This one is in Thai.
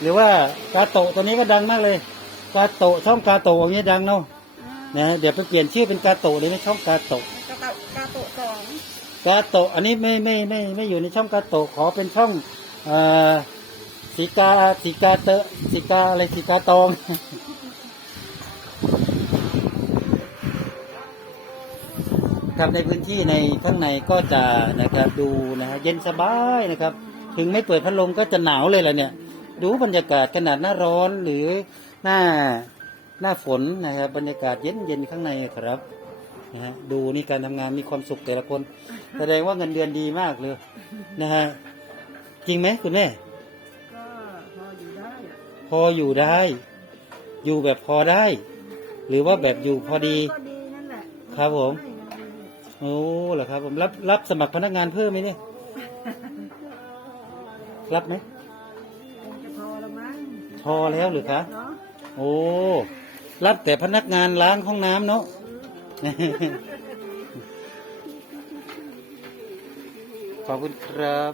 หรือว่ากาโตะตัวนี้ก็ดังมากเลย กาโตะช่องกาโตะอย่างเงี้ยดังเนาะอ่านะเดี๋ยวไปเปลี่ยนชื่อเป็นกาโตะเลยไหมช่องกาโตะกระเป๋ากาโตะสองกาโตะอันนี้ไม่ไม่ไม่ไม่อยู่ในช่องกาโตะขอเป็นช่องเอ่อสีกาสีกาเตอะสีกาอะไรสีกาตองครับในพื้นที่ในข้างในก็จะนะครับดูนะฮะเย็นสบายนะครับ ถึงไม่เปิดพัดลมก็จะหนาวเลยล่ะเนี่ย ดูบรรยากาศขนาดหน้าร้อนหรือหน้าหน้าฝนนะครับ บรรยากาศเย็นเย็นข้างในครับนะฮะดูนี่การทำงานมีความสุขแต่ละคน แสดงว่าเงินเดือนดีมากเลยนะฮะจริงไหมคุณแม่ก็พออยู่ได้อะพออยู่ได้ อยู่แบบพอได้ หรือว่าแบบอยู่พอดีก็ดีนั่นแหละครับผมให้เงินดีโอ้เหรอครับผมรับรับสมัครพนักงานเพิ่มไหมเนี่ยรับไหม พอแล้วหรือคะเนาะโอ้รับแต่พนักงานล้างห้องน้ำเนาะขอบคุณครับ